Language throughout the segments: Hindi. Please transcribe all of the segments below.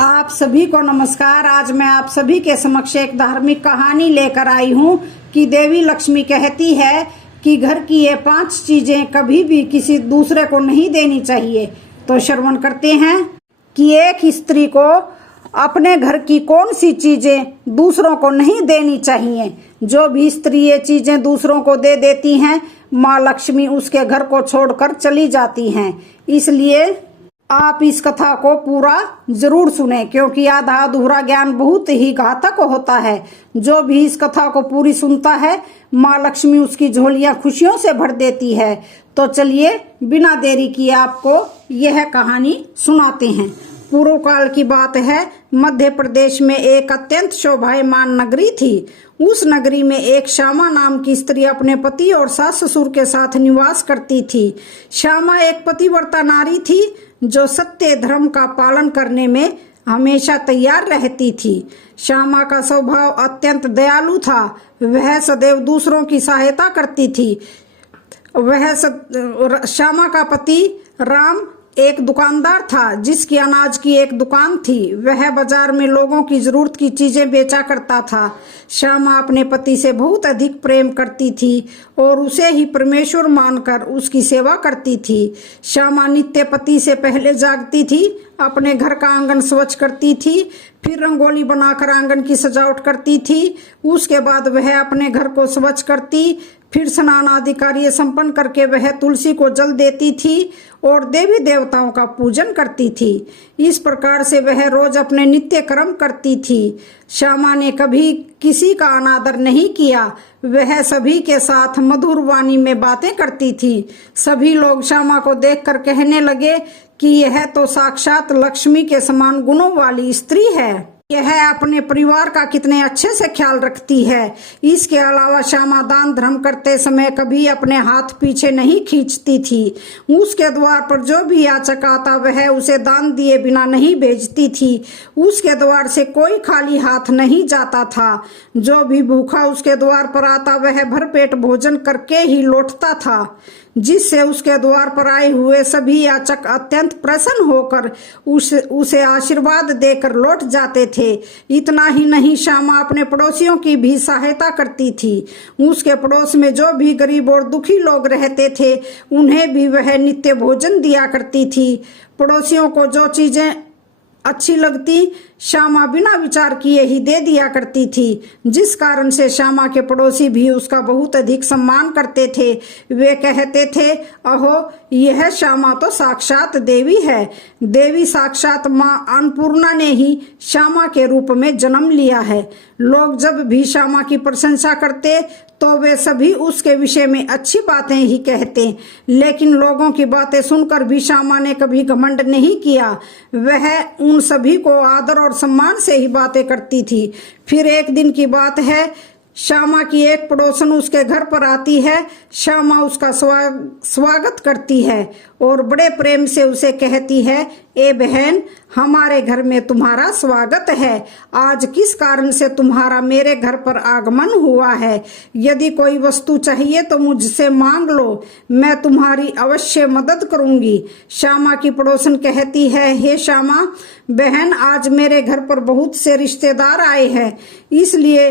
आप सभी को नमस्कार। आज मैं आप सभी के समक्ष एक धार्मिक कहानी लेकर आई हूँ कि देवी लक्ष्मी कहती है कि घर की ये 5 चीजें कभी भी किसी दूसरे को नहीं देनी चाहिए। तो श्रवण करते हैं कि एक स्त्री को अपने घर की कौन सी चीजें दूसरों को नहीं देनी चाहिए। जो भी स्त्री ये चीजें दूसरों को दे देती हैं, माँ लक्ष्मी उसके घर को छोड़कर चली जाती हैं। इसलिए आप इस कथा को पूरा जरूर सुने, क्योंकि आधा अधूरा ज्ञान बहुत ही घातक होता है। जो भी इस कथा को पूरी सुनता है, माँ लक्ष्मी उसकी झोलियां खुशियों से भर देती है। तो चलिए बिना देरी किए आपको यह कहानी सुनाते हैं। पूर्व काल की बात है। मध्य प्रदेश में एक अत्यंत शोभायमान नगरी थी। उस नगरी में एक श्यामा नाम की स्त्री अपने पति और सास ससुर के साथ निवास करती थी। श्यामा एक पतिव्रता नारी थी जो सत्य धर्म का पालन करने में हमेशा तैयार रहती थी। श्यामा का स्वभाव अत्यंत दयालु था। वह सदैव दूसरों की सहायता करती थी। श्यामा का पति राम एक दुकानदार था जिसकी अनाज की एक दुकान थी। वह बाजार में लोगों की जरूरत की चीजें बेचा करता था। श्यामा अपने पति से बहुत अधिक प्रेम करती थी और उसे ही परमेश्वर मानकर उसकी सेवा करती थी। श्यामा नित्य पति से पहले जागती थी, अपने घर का आंगन स्वच्छ करती थी, फिर रंगोली बनाकर आंगन की सजावट करती थी। उसके बाद वह अपने घर को स्वच्छ करती, फिर स्नान आदि कार्य संपन्न करके वह तुलसी को जल देती थी और देवी देवताओं का पूजन करती थी। इस प्रकार से वह रोज अपने नित्य कर्म करती थी। श्यामा ने कभी किसी का अनादर नहीं किया। वह सभी के साथ मधुर वाणी में बातें करती थी। सभी लोग श्यामा को देखकर कहने लगे कि यह तो साक्षात लक्ष्मी के समान गुणों वाली स्त्री है। यह अपने परिवार का कितने अच्छे से ख्याल रखती है। इसके अलावा श्यामा दान धर्म करते समय कभी अपने हाथ पीछे नहीं खींचती थी। उसके द्वार पर जो भी याचक आता वह उसे दान दिए बिना नहीं भेजती थी। उसके द्वार से कोई खाली हाथ नहीं जाता था। जो भी भूखा उसके द्वार पर आता वह भरपेट भोजन करके ही लौटता था, जिससे उसके द्वार पर आए हुए सभी याचक अत्यंत प्रसन्न होकर उसे आशीर्वाद देकर लौट जाते थे। इतना ही नहीं, श्यामा अपने पड़ोसियों की भी सहायता करती थी। उसके पड़ोस में जो भी गरीब और दुखी लोग रहते थे उन्हें भी वह नित्य भोजन दिया करती थी। पड़ोसियों को जो चीजें अच्छी लगती श्यामा बिना विचार किए ही दे दिया करती थी, जिस कारण से श्यामा के पड़ोसी भी उसका बहुत अधिक सम्मान करते थे। वे कहते थे, अहो यह श्यामा तो साक्षात देवी है। देवी साक्षात माँ अन्नपूर्णा ने ही श्यामा के रूप में जन्म लिया है। लोग जब भी श्यामा की प्रशंसा करते तो वे सभी उसके विषय में अच्छी बातें ही कहते, लेकिन लोगों की बातें सुनकर भी श्यामा ने कभी घमंड नहीं किया। वह उन सभी को आदर और सम्मान से ही बातें करती थी। फिर एक दिन की बात है, श्यामा की एक पड़ोसन उसके घर पर आती है। श्यामा उसका स्वागत करती है और बड़े प्रेम से उसे कहती है, ए बहन, हमारे घर में तुम्हारा स्वागत है। आज किस कारण से तुम्हारा मेरे घर पर आगमन हुआ है? यदि कोई वस्तु चाहिए तो मुझसे मांग लो, मैं तुम्हारी अवश्य मदद करूंगी। श्यामा की पड़ोसन कहती है, हे श्यामा बहन, आज मेरे घर पर बहुत से रिश्तेदार आए हैं, इसलिए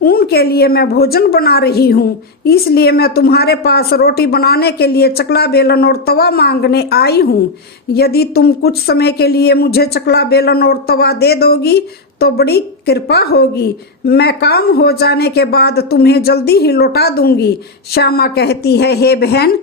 उनके लिए मैं भोजन बना रही हूँ। इसलिए मैं तुम्हारे पास रोटी बनाने के लिए चकला बेलन और तवा मांगने आई हूँ। यदि तुम कुछ समय के लिए मुझे चकला बेलन और तवा दे दोगी तो बड़ी कृपा होगी। मैं काम हो जाने के बाद तुम्हें जल्दी ही लौटा दूंगी। श्यामा कहती है, हे बहन,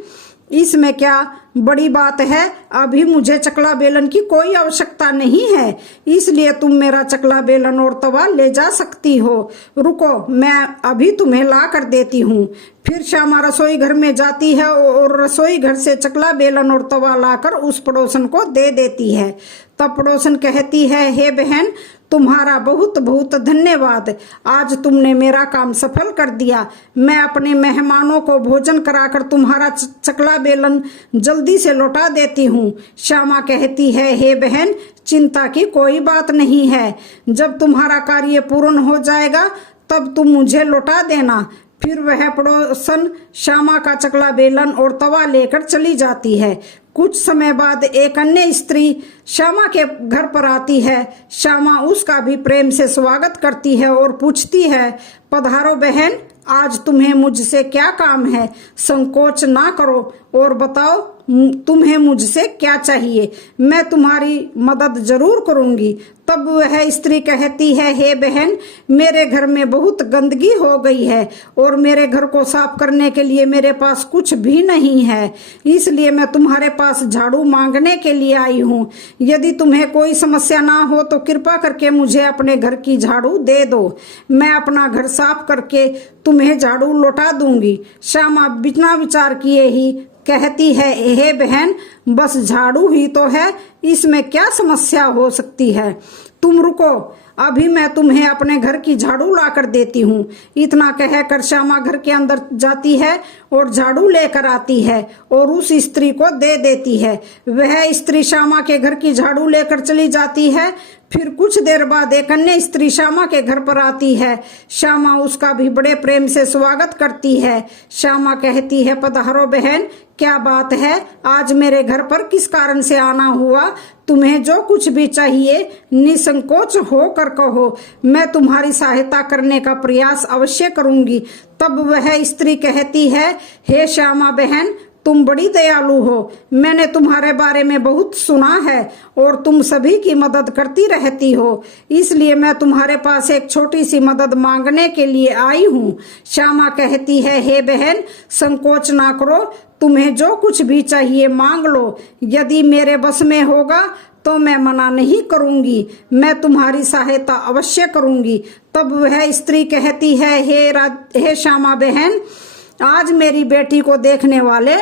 इसमें क्या बड़ी बात है? अभी मुझे चकला बेलन की कोई आवश्यकता नहीं है, इसलिए तुम मेरा चकला बेलन और तवा ले जा सकती हो। रुको, मैं अभी तुम्हें ला कर देती हूँ। फिर श्यामा रसोई घर में जाती है और रसोई घर से चकला बेलन और तवा लाकर उस पड़ोसन को दे देती है। तब पड़ोसन कहती है, हे बहन, तुम्हारा बहुत बहुत धन्यवाद। आज तुमने मेरा काम सफल कर दिया। मैं अपने मेहमानों को भोजन कराकर तुम्हारा चकला बेलन जल्दी से लौटा देती हूँ। श्यामा कहती है, हे बहन, चिंता की कोई बात नहीं है। जब तुम्हारा कार्य पूर्ण हो जाएगा तब तुम मुझे लौटा देना। फिर वह पड़ोसन श्यामा का चकला बेलन और तवा लेकर चली जाती है। कुछ समय बाद एक अन्य स्त्री श्यामा के घर पर आती है। श्यामा उसका भी प्रेम से स्वागत करती है और पूछती है, पधारो बहन, आज तुम्हें मुझसे क्या काम है? संकोच ना करो और बताओ तुम्हें मुझसे क्या चाहिए, मैं तुम्हारी मदद जरूर करूंगी। तब वह स्त्री कहती है, हे बहन, मेरे घर में बहुत गंदगी हो गई है और मेरे घर को साफ करने के लिए मेरे पास कुछ भी नहीं है, इसलिए मैं तुम्हारे पास झाड़ू मांगने के लिए आई हूँ। यदि तुम्हें कोई समस्या ना हो तो कृपा करके मुझे अपने घर की झाड़ू दे दो, मैं अपना घर साफ करके तुम्हें झाड़ू लौटा दूंगी। श्यामा बिना विचार किए ही कहती है, हे बहन, बस झाड़ू ही तो है, इसमें क्या समस्या हो सकती है? तुम रुको, अभी मैं तुम्हें अपने घर की झाड़ू ला कर देती हूँ। इतना कहकर श्यामा घर के अंदर जाती है और झाड़ू लेकर आती है और उस स्त्री को दे देती है। वह स्त्री श्यामा के घर की झाड़ू लेकर चली जाती है। फिर कुछ देर बाद एक अन्य स्त्री श्यामा के घर पर आती है। श्यामा उसका भी बड़े प्रेम से स्वागत करती है। श्यामा कहती है, पधारो बहन, क्या बात है, आज मेरे घर पर किस कारण से आना हुआ? तुम्हें जो कुछ भी चाहिए निसंकोच होकर कहो, मैं तुम्हारी सहायता करने का प्रयास अवश्य करूंगी। तब वह स्त्री कहती है, हे श्यामा बहन, तुम बड़ी दयालु हो, मैंने तुम्हारे बारे में बहुत सुना है और तुम सभी की मदद करती रहती हो, इसलिए मैं तुम्हारे पास एक छोटी सी मदद मांगने के लिए आई हूँ। श्यामा कहती है, हे बहन, संकोच ना करो, तुम्हें जो कुछ भी चाहिए मांग लो, यदि मेरे बस में होगा तो मैं मना नहीं करूंगी, मैं तुम्हारी सहायता अवश्य करूंगी। तब वह स्त्री कहती है, हे श्यामा बहन, आज मेरी बेटी को देखने वाले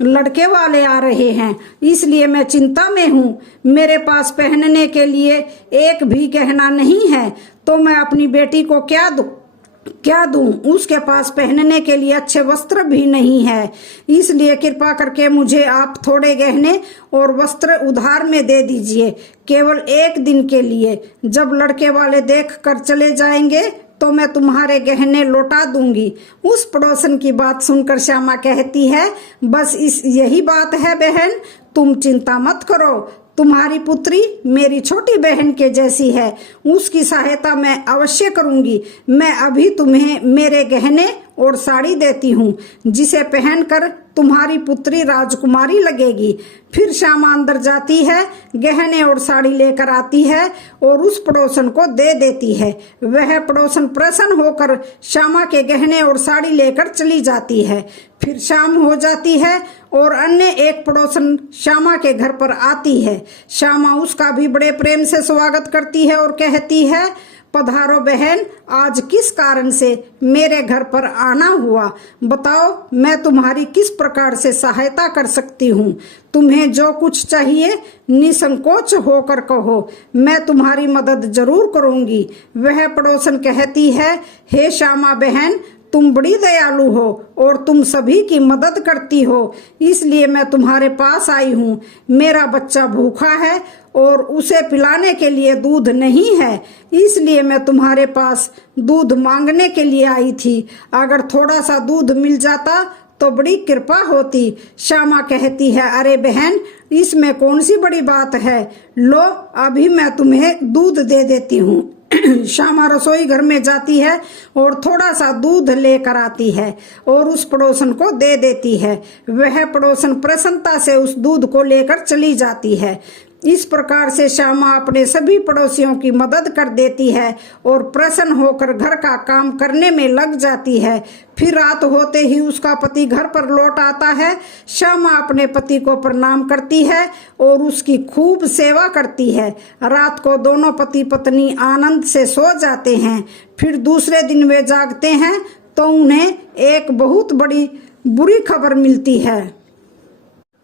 लड़के वाले आ रहे हैं, इसलिए मैं चिंता में हूँ। मेरे पास पहनने के लिए एक भी गहना नहीं है, तो मैं अपनी बेटी को क्या दूं? उसके पास पहनने के लिए अच्छे वस्त्र भी नहीं है, इसलिए कृपा करके मुझे आप थोड़े गहने और वस्त्र उधार में दे दीजिए, केवल एक दिन के लिए। जब लड़के वाले देख कर चले जाएंगे तो मैं तुम्हारे गहने लौटा दूंगी। उस पड़ोसन की बात सुनकर श्यामा कहती है, बस यही बात है बहन, तुम चिंता मत करो, तुम्हारी पुत्री मेरी छोटी बहन के जैसी है, उसकी सहायता मैं अवश्य करूंगी। मैं अभी तुम्हें मेरे गहने और साड़ी देती हूँ, जिसे पहनकर तुम्हारी पुत्री राजकुमारी लगेगी। फिर श्यामा अंदर जाती है, गहने और साड़ी लेकर आती है और उस पड़ोसन को दे देती है। वह पड़ोसन प्रसन्न होकर श्यामा के गहने और साड़ी लेकर चली जाती है। फिर शाम हो जाती है और अन्य एक पड़ोसन श्यामा के घर पर आती है। श्यामा उसका भी बड़े प्रेम से स्वागत करती है और कहती है, पधारो बहन, आज किस कारण से मेरे घर पर आना हुआ? बताओ, मैं तुम्हारी किस प्रकार से सहायता कर सकती हूँ? तुम्हें जो कुछ चाहिए निसंकोच होकर कहो, मैं तुम्हारी मदद जरूर करूंगी। वह पड़ोसन कहती है, हे श्यामा बहन, तुम बड़ी दयालु हो और तुम सभी की मदद करती हो, इसलिए मैं तुम्हारे पास आई हूँ। मेरा बच्चा भूखा है और उसे पिलाने के लिए दूध नहीं है, इसलिए मैं तुम्हारे पास दूध मांगने के लिए आई थी। अगर थोड़ा सा दूध मिल जाता तो बड़ी कृपा होती। श्यामा कहती है, अरे बहन, इसमें कौन सी बड़ी बात है, लो अभी मैं तुम्हें दूध दे देती हूँ। श्यामा रसोई घर में जाती है और थोड़ा सा दूध लेकर आती है और उस पड़ोसन को दे देती है। वह पड़ोसन प्रसन्नता से उस दूध को लेकर चली जाती है। इस प्रकार से श्यामा अपने सभी पड़ोसियों की मदद कर देती है और प्रसन्न होकर घर का काम करने में लग जाती है। फिर रात होते ही उसका पति घर पर लौट आता है। श्यामा अपने पति को प्रणाम करती है और उसकी खूब सेवा करती है। रात को दोनों पति पत्नी आनंद से सो जाते हैं। फिर दूसरे दिन वे जागते हैं तो उन्हें एक बहुत बड़ी बुरी खबर मिलती है।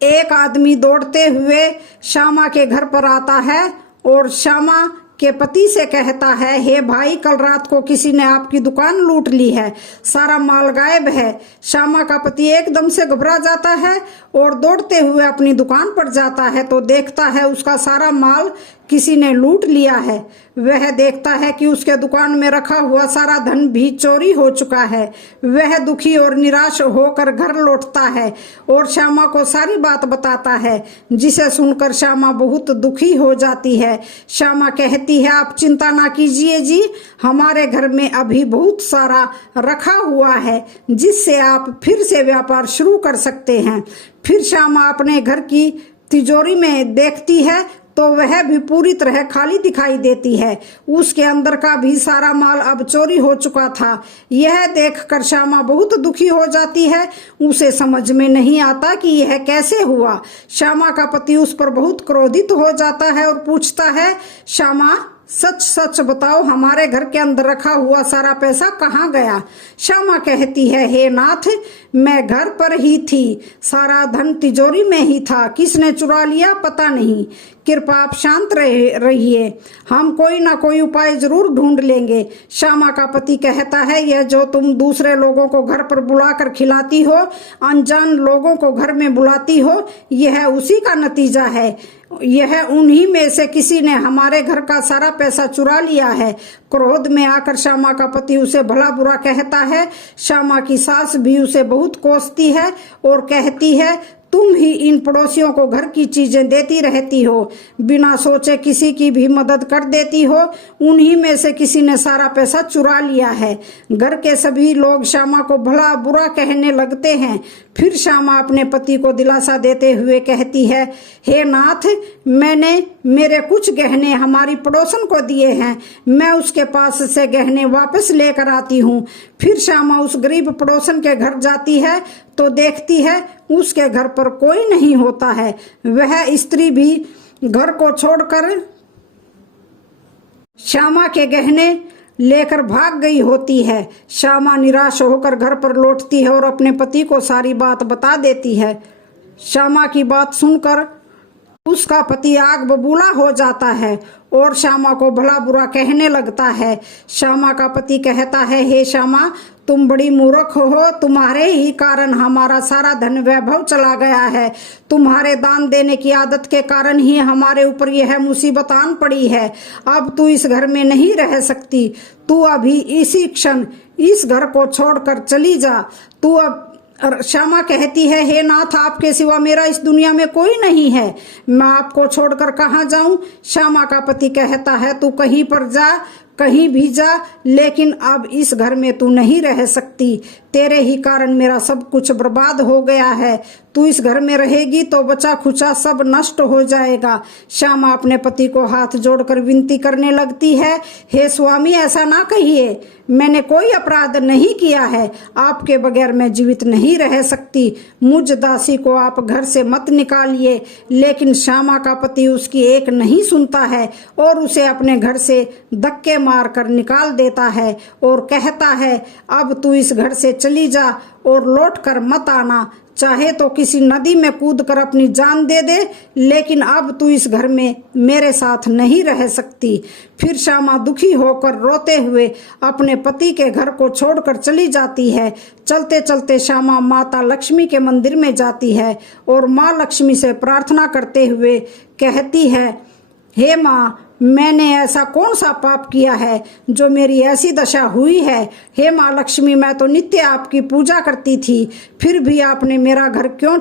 एक आदमी दौड़ते हुए श्यामा के घर पर आता है और श्यामा के पति से कहता है, हे भाई, कल रात को किसी ने आपकी दुकान लूट ली है, सारा माल गायब है। श्यामा का पति एकदम से घबरा जाता है और दौड़ते हुए अपनी दुकान पर जाता है तो देखता है उसका सारा माल किसी ने लूट लिया है। वह देखता है कि उसके दुकान में रखा हुआ सारा धन भी चोरी हो चुका है। वह दुखी और निराश होकर घर लौटता है और श्यामा को सारी बात बताता है, जिसे सुनकर श्यामा बहुत दुखी हो जाती है। श्यामा कहती है, आप चिंता ना कीजिए जी, हमारे घर में अभी बहुत सारा रखा हुआ है जिससे आप फिर से व्यापार शुरू कर सकते हैं। फिर श्यामा अपने घर की तिजोरी में देखती है तो वह भी पूरी तरह खाली दिखाई देती है। उसके अंदर का भी सारा माल अब चोरी हो चुका था। यह देखकर श्यामा बहुत दुखी हो जाती है। उसे समझ में नहीं आता कि यह कैसे हुआ। श्यामा का पति उस पर बहुत क्रोधित हो जाता है और पूछता है, श्यामा सच सच बताओ, हमारे घर के अंदर रखा हुआ सारा पैसा कहाँ गया? श्यामा कहती है, हे नाथ, मैं घर पर ही थी, सारा धन तिजोरी में ही था, किसने चुरा लिया पता नहीं। कृपा आप शांत रहिए, हम कोई ना कोई उपाय जरूर ढूंढ लेंगे। श्यामा का पति कहता है, यह जो तुम दूसरे लोगों को घर पर बुलाकर खिलाती हो, अनजान लोगों को घर में बुलाती हो, यह उसी का नतीजा है। यह उन्हीं में से किसी ने हमारे घर का सारा पैसा चुरा लिया है। क्रोध में आकर श्यामा का पति उसे भला बुरा कहता है। श्यामा की सास भी उसे बहुत कोसती है और कहती है, तुम ही इन पड़ोसियों को घर की चीजें देती रहती हो, बिना सोचे किसी की भी मदद कर देती हो, उन्हीं में से किसी ने सारा पैसा चुरा लिया है। घर के सभी लोग श्यामा को भला बुरा कहने लगते हैं। फिर श्यामा अपने पति को दिलासा देते हुए कहती है, हे नाथ, मैंने मेरे कुछ गहने हमारी पड़ोसन को दिए हैं, मैं उसके पास से गहने वापस लेकर आती हूँ। फिर श्यामा उस गरीब पड़ोसन के घर जाती है तो देखती है उसके घर पर कोई नहीं होता है। वह स्त्री भी घर को छोड़कर श्यामा के गहने लेकर भाग गई होती है। श्यामा निराश होकर घर पर लौटती है और अपने पति को सारी बात बता देती है। श्यामा की बात सुनकर उसका पति आग बबूला हो जाता है और श्यामा को भला बुरा कहने लगता है। श्यामा का पति कहता है, हे श्यामा, तुम बड़ी मूर्ख हो, तुम्हारे ही कारण हमारा सारा धन वैभव चला गया है। तुम्हारे दान देने की आदत के कारण ही हमारे ऊपर यह मुसीबत आन पड़ी है। अब तू इस घर में नहीं रह सकती, तू अभी इसी क्षण इस घर को छोड़कर चली जा। तू अब श्यामा कहती है, हे नाथ, आपके सिवा मेरा इस दुनिया में कोई नहीं है, मैं आपको छोड़कर कहाँ जाऊं? श्यामा का पति कहता है, तू कहीं पर जा, कहीं भी जा, लेकिन अब इस घर में तू नहीं रह सकती। तेरे ही कारण मेरा सब कुछ बर्बाद हो गया है। तू इस घर में रहेगी तो बचा खुचा सब नष्ट हो जाएगा। श्यामा अपने पति को हाथ जोड़कर विनती करने लगती है, हे स्वामी, ऐसा ना कहिए, मैंने कोई अपराध नहीं किया है, आपके बगैर मैं जीवित नहीं रह सकती, मुझ दासी को आप घर से मत निकालिए। लेकिन श्यामा का पति उसकी एक नहीं सुनता है और उसे अपने घर से धक्के मार कर निकाल देता है और कहता है, अब तू इस घर से चली जा और लौट कर मत आना। चाहे तो किसी नदी में कूदकर अपनी जान दे दे, लेकिन अब तू इस घर में मेरे साथ नहीं रह सकती। फिर श्यामा दुखी होकर रोते हुए अपने पति के घर को छोड़कर चली जाती है। चलते चलते श्यामा माता लक्ष्मी के मंदिर में जाती है और माँ लक्ष्मी से प्रार्थना करते हुए कहती है, हे माँ, मैंने ऐसा कौन सा पाप किया है जो मेरी ऐसी दशा हुई है? हे माँ लक्ष्मी, मैं तो नित्य आपकी पूजा करती थी, फिर भी आपने मेरा घर क्यों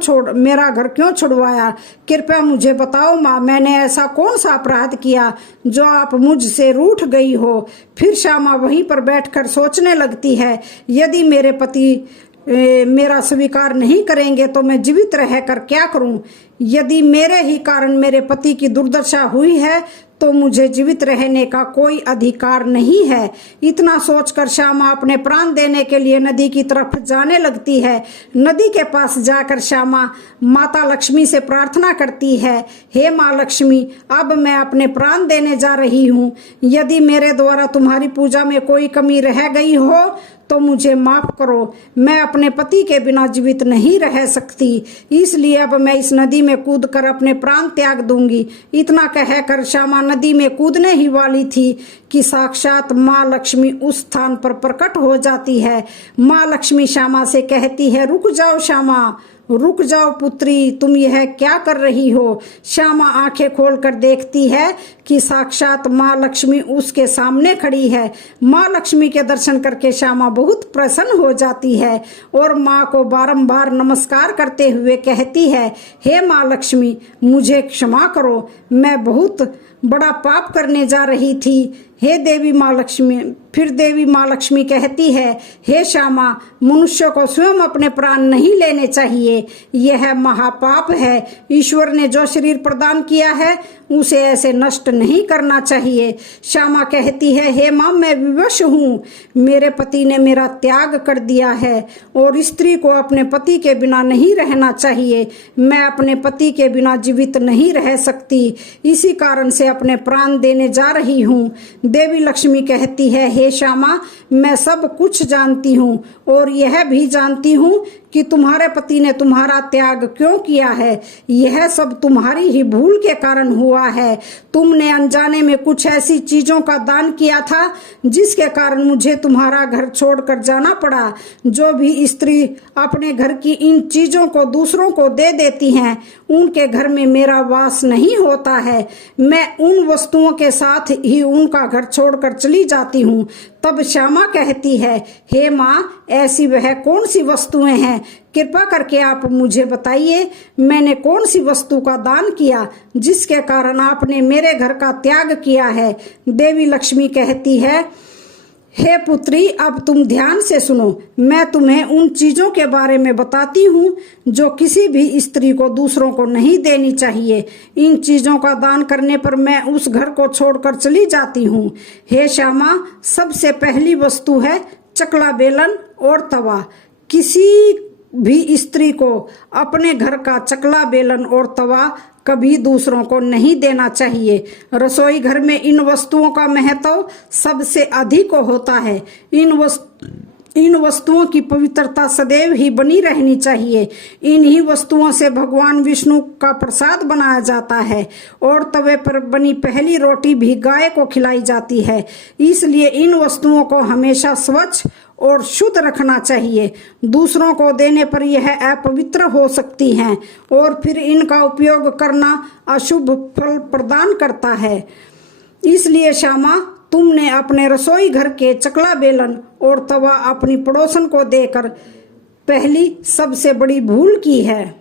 छुड़वाया? कृपया मुझे बताओ माँ, मैंने ऐसा कौन सा अपराध किया जो आप मुझसे रूठ गई हो? फिर श्यामा वहीं पर बैठकर सोचने लगती है, यदि मेरे पति मेरा स्वीकार नहीं करेंगे तो मैं जीवित रहकर क्या करूं? यदि मेरे ही कारण मेरे पति की दुर्दशा हुई है तो मुझे जीवित रहने का कोई अधिकार नहीं है। इतना सोचकर श्यामा अपने प्राण देने के लिए नदी की तरफ जाने लगती है। नदी के पास जाकर श्यामा माता लक्ष्मी से प्रार्थना करती है, हे माँ लक्ष्मी, अब मैं अपने प्राण देने जा रही हूँ। यदि मेरे द्वारा तुम्हारी पूजा में कोई कमी रह गई हो तो मुझे माफ करो, मैं अपने पति के बिना जीवित नहीं रह सकती, इसलिए अब मैं इस नदी में कूदकर अपने प्राण त्याग दूंगी। इतना कहकर श्यामा नदी में कूदने ही वाली थी कि साक्षात माँ लक्ष्मी उस स्थान पर प्रकट हो जाती है। माँ लक्ष्मी श्यामा से कहती है, रुक जाओ श्यामा, रुक जाओ पुत्री, तुम यह क्या कर रही हो। श्यामा आंखें खोलकर देखती है कि साक्षात माँ लक्ष्मी उसके सामने खड़ी है। माँ लक्ष्मी के दर्शन करके श्यामा बहुत प्रसन्न हो जाती है और माँ को बारंबार नमस्कार करते हुए कहती है, हे माँ लक्ष्मी, मुझे क्षमा करो, मैं बहुत बड़ा पाप करने जा रही थी। हे देवी माँ लक्ष्मी। फिर देवी माँ लक्ष्मी कहती है, हे श्यामा, मनुष्य को स्वयं अपने प्राण नहीं लेने चाहिए, यह महापाप है। ईश्वर ने जो शरीर प्रदान किया है उसे ऐसे नष्ट नहीं करना चाहिए। श्यामा कहती है, हे माँ, मैं विवश हूँ, मेरे पति ने मेरा त्याग कर दिया है और स्त्री को अपने पति के बिना नहीं रहना चाहिए। मैं अपने पति के बिना जीवित नहीं रह सकती, इसी कारण से अपने प्राण देने जा रही हूँ। देवी लक्ष्मी कहती है, हे श्यामा, मैं सब कुछ जानती हूँ और यह भी जानती हूँ कि तुम्हारे पति ने तुम्हारा त्याग क्यों किया है। यह सब तुम्हारी ही भूल के कारण हुआ है। तुमने अनजाने में कुछ ऐसी चीजों का दान किया था जिसके कारण मुझे तुम्हारा घर छोड़कर जाना पड़ा। जो भी स्त्री अपने घर की इन चीजों को दूसरों को दे देती हैं, उनके घर में मेरा वास नहीं होता है। मैं उन वस्तुओं के साथ ही उनका घर छोड़कर चली जाती हूँ। तब श्यामा कहती है, हे माँ, ऐसी वह कौन सी वस्तुएं हैं, कृपा करके आप मुझे बताइए। मैंने कौन सी वस्तु का दान किया जिसके कारण आपने मेरे घर का त्याग किया है। देवी लक्ष्मी कहती है, हे पुत्री, अब तुम ध्यान से सुनो। मैं तुम्हें उन चीजों के बारे में बताती हूँ जो किसी भी स्त्री को दूसरों को नहीं देनी चाहिए। इन चीजों का दान करने पर मैं उस घर को छोड़कर चली जाती हूँ। हे श्यामा, सबसे पहली वस्तु है चकला बेलन और तवा। किसी भी स्त्री को अपने घर का चकला बेलन और तवा कभी दूसरों को नहीं देना चाहिए। रसोई घर में इन वस्तुओं का महत्व सबसे अधिक होता है। इन वस्तुओं की पवित्रता सदैव ही बनी रहनी चाहिए। इन्हीं वस्तुओं से भगवान विष्णु का प्रसाद बनाया जाता है और तवे पर बनी पहली रोटी भी गाय को खिलाई जाती है। इसलिए इन वस्तुओं को हमेशा स्वच्छ और शुद्ध रखना चाहिए। दूसरों को देने पर यह अपवित्र हो सकती हैं और फिर इनका उपयोग करना अशुभ फल प्रदान करता है। इसलिए श्यामा, तुमने अपने रसोई घर के चकला बेलन और तवा अपनी पड़ोसन को देकर पहली सबसे बड़ी भूल की है।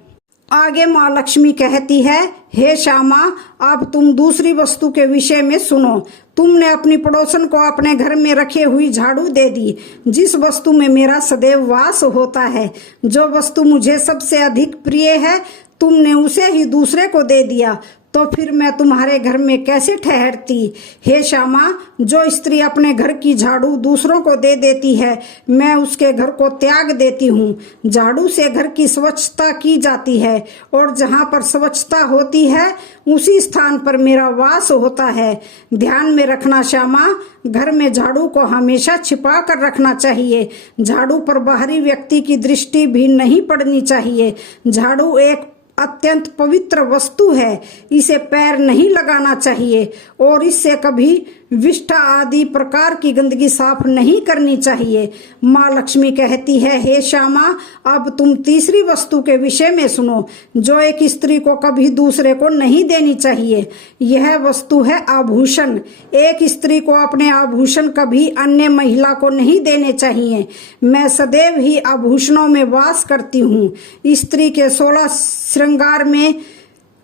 आगे माँ लक्ष्मी कहती है, हे श्यामा, अब तुम दूसरी वस्तु के विषय में सुनो। तुमने अपनी पड़ोसन को अपने घर में रखे हुई झाड़ू दे दी, जिस वस्तु में मेरा सदैव वास होता है। जो वस्तु मुझे सबसे अधिक प्रिय है, तुमने उसे ही दूसरे को दे दिया, तो फिर मैं तुम्हारे घर में कैसे ठहरती। हे श्यामा, जो स्त्री अपने घर की झाड़ू दूसरों को दे देती है, मैं उसके घर को त्याग देती हूँ। झाड़ू से घर की स्वच्छता की जाती है और जहाँ पर स्वच्छता होती है उसी स्थान पर मेरा वास होता है। ध्यान में रखना श्यामा, घर में झाड़ू को हमेशा छिपा कर रखना चाहिए। झाड़ू पर बाहरी व्यक्ति की दृष्टि भी नहीं पड़नी चाहिए। झाड़ू एक अत्यंत पवित्र वस्तु है, इसे पैर नहीं लगाना चाहिए और इससे कभी विष्ठा आदि प्रकार की गंदगी साफ नहीं करनी चाहिए। माँ लक्ष्मी कहती है, हे श्यामा, अब तुम तीसरी वस्तु के विषय में सुनो, जो एक स्त्री को कभी दूसरे को नहीं देनी चाहिए। यह वस्तु है आभूषण। एक स्त्री को अपने आभूषण कभी अन्य महिला को नहीं देने चाहिए। मैं सदैव ही आभूषणों में वास करती हूँ। स्त्री के 16 श्रृंगार में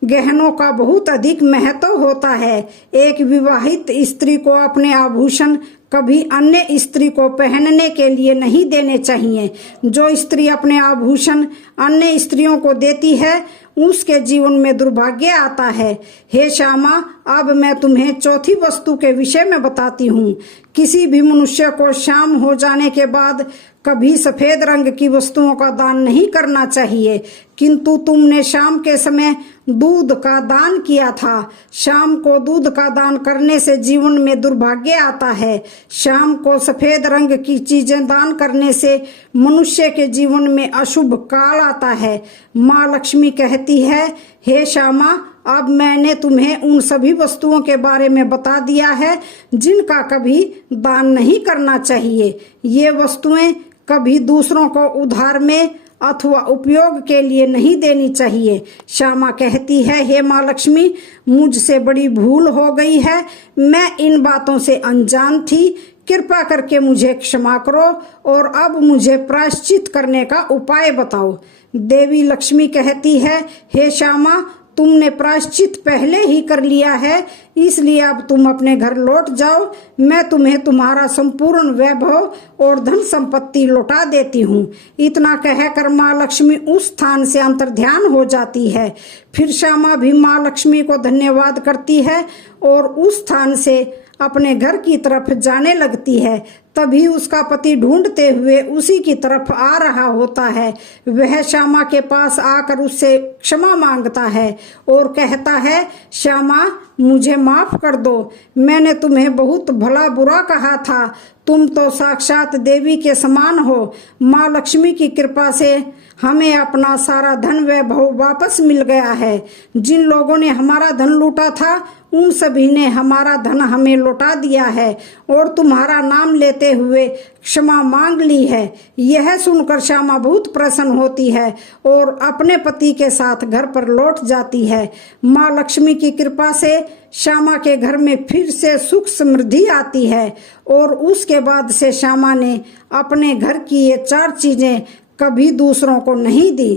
गहनों का बहुत अधिक महत्व होता है। एक विवाहित स्त्री को अपने आभूषण कभी अन्य स्त्री को पहनने के लिए नहीं देने चाहिए। जो स्त्री अपने आभूषण अन्य स्त्रियों को देती है, उसके जीवन में दुर्भाग्य आता है। हे श्यामा, अब मैं तुम्हें चौथी वस्तु के विषय में बताती हूँ। किसी भी मनुष्य को शाम हो जाने के बाद कभी सफेद रंग की वस्तुओं का दान नहीं करना चाहिए, किंतु तुमने शाम के समय दूध का दान किया था। शाम को दूध का दान करने से जीवन में दुर्भाग्य आता है। शाम को सफेद रंग की चीजें दान करने से मनुष्य के जीवन में अशुभ काल आता है। माँ लक्ष्मी कहती है, हे श्यामा, अब मैंने तुम्हें उन सभी वस्तुओं के बारे में बता दिया है जिनका कभी दान नहीं करना चाहिए। ये वस्तुएं कभी दूसरों को उधार में अथवा उपयोग के लिए नहीं देनी चाहिए। श्यामा कहती है, हे माँ लक्ष्मी, मुझसे बड़ी भूल हो गई है, मैं इन बातों से अनजान थी, कृपा करके मुझे क्षमा करो और अब मुझे प्रायश्चित करने का उपाय बताओ। देवी लक्ष्मी कहती है, हे श्यामा, तुमने प्रायश्चित पहले ही कर लिया है, इसलिए अब तुम अपने घर लौट जाओ। मैं तुम्हें तुम्हारा संपूर्ण वैभव और धन संपत्ति लौटा देती हूँ। इतना कहकर माँ लक्ष्मी उस स्थान से अंतर्ध्यान हो जाती है। फिर श्यामा भी माँ लक्ष्मी को धन्यवाद करती है और उस स्थान से अपने घर की तरफ जाने लगती है। तभी उसका पति ढूंढते हुए उसी की तरफ आ रहा होता है। वह श्यामा के पास आकर उससे क्षमा मांगता है और कहता है, श्यामा, मुझे माफ कर दो, मैंने तुम्हें बहुत भला बुरा कहा था, तुम तो साक्षात देवी के समान हो। माँ लक्ष्मी की कृपा से हमें अपना सारा धन वैभव वापस मिल गया है। जिन लोगों ने हमारा धन लूटा था उन सभी ने हमारा धन हमें लौटा दिया है और तुम्हारा नाम लेते हुए क्षमा मांग ली है। यह सुनकर श्यामा बहुत प्रसन्न होती है और अपने पति के साथ घर पर लौट जाती है। माँ लक्ष्मी की कृपा से श्यामा के घर में फिर से सुख समृद्धि आती है और उसके बाद से श्यामा ने अपने घर की ये 4 चीजें कभी दूसरों को नहीं दी।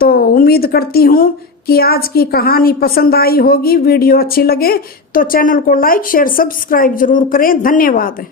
तो उम्मीद करती हूँ कि आज की कहानी पसंद आई होगी। वीडियो अच्छी लगे तो चैनल को लाइक, शेयर, सब्सक्राइब जरूर करें। धन्यवाद।